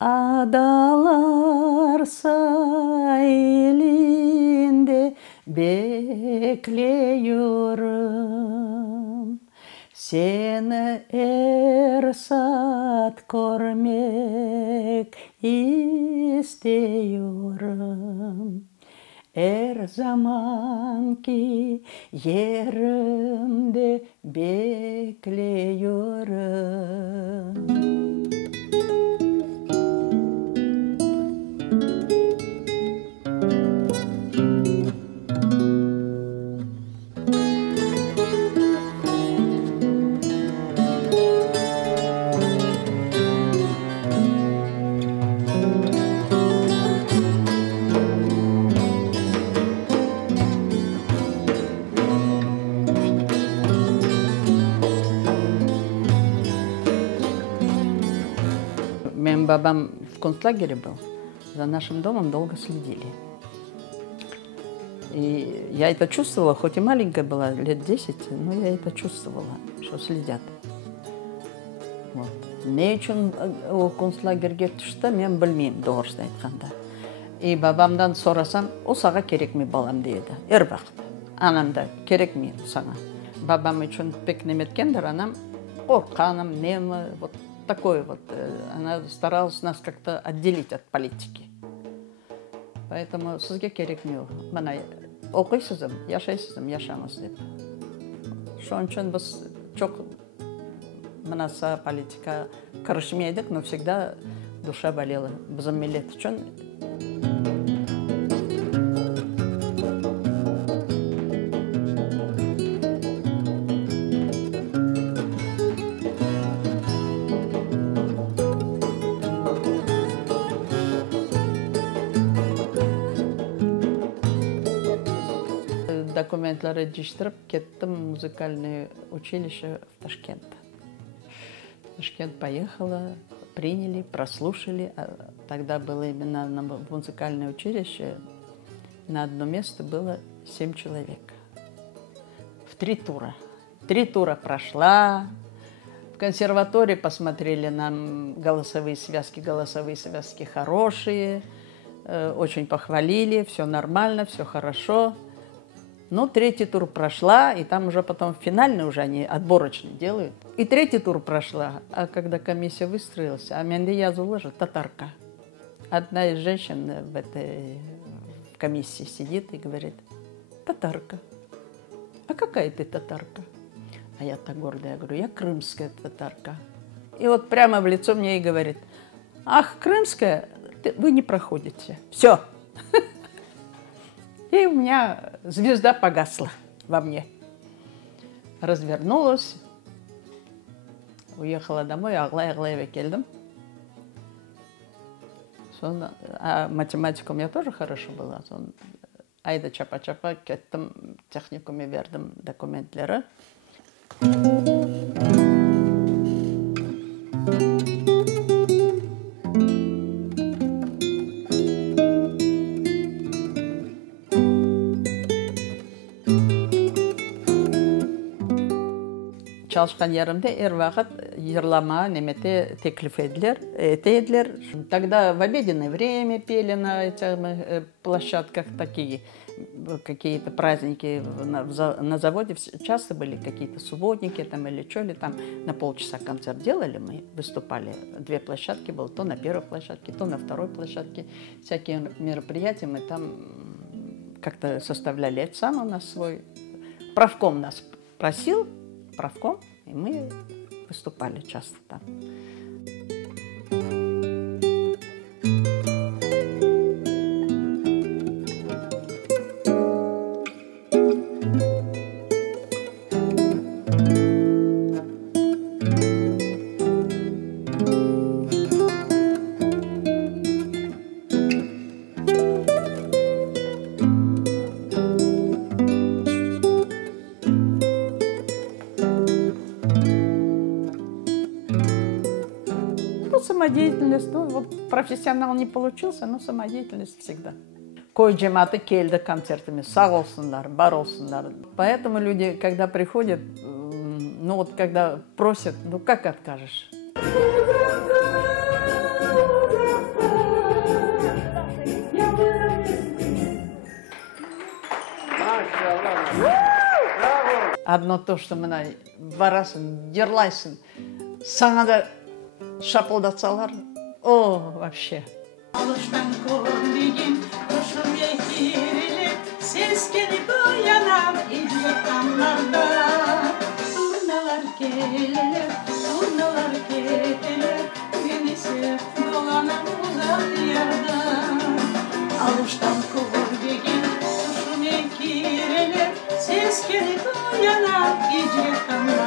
Adalar sahilinde bekliyorum. Seni ersat görmek istiyorum. Her zamanki yerimde bekliyorum. Моим бабам в концлагере был. За нашим домом долго следили. И я это чувствовала, хоть и маленькая была, лет 10, но я это чувствовала, что следят. Вот. Не үшін концлагерге түшті, мен білмеймін, doğruсын айтқанда. И бабамдан сорасам, о саға керек ме балам дейді. Әр вақыт. Анам да керек ме саңа. Бабам үшін пек неметкендер, анам қорқаным, немі, вот такой вот. Она старалась нас как-то отделить от политики. Поэтому сізге керек ме? Мына оқисызым, яшайсызым, яшамыз деп. Шон үшін біз çok мынаса политика кірішмедік, но всегда душа болела. Біздің миллет үшін. Документлары диштіріп, кеттім музыкальное училище в Ташкент. В Ташкент поехала, приняли, прослушали. Тогда было именно на музыкальное училище. На одно место было 7 человек. В 3 тура. 3 тура прошла. В консерватории посмотрели нам голосовые связки хорошие. Очень похвалили, все нормально, все хорошо. Ну, 3-й тур прошла, и там уже потом финальный уже они отборочный делают. И 3-й тур прошла, а когда комиссия выстроилась, а менде yazılı же татарка. Одна из женщин в этой комиссии сидит и говорит: татарка. А какая ты татарка? А я так гордая, говорю: я крымская татарка. И вот прямо в лицо мне и говорит: ах, крымская, вы не проходите. Все. И у меня звезда погасла во мне. Развернулась, уехала домой, ағлай-ағлай келдім. А математика у меня тоже хорошо была. Айда чапа-чапа кеттім, техникуме бердім документлері. Çalışkan yerimde her vakit yırlama, немете teklif ediler. Тогда в обеденное время пели на этих площадках такие какие-то праздники на заводе. Часто были какие-то субботники там или что ли там. На полчаса концерт делали, мы выступали. 2 площадки было, то на 1-й площадке, то на 2-й площадке. Всякие мероприятия мы там как-то составляли. Это сам у нас свой правком нас просил. Правком, и мы выступали часто там. Самодеятельность, ну, вот профессионал не получился, но самодеятельность всегда. Кой джематы келді концертами, сау олсындар, бар олсындар. Поэтому люди, когда приходят, ну вот когда просят, ну как откажешь? Одно то, что мына барасың, жырлайсың, саңа да шапылдатсалар, о, вообще. Алыштан көрмеген құшым екерелер, сескеніп оянам ежетанларда. Турналар келелер, турналар кетелер, енесе доғанам ұзақ ярда. Алыштан көрмеген құшым екерелер, сескеніп оянам ежетанларда.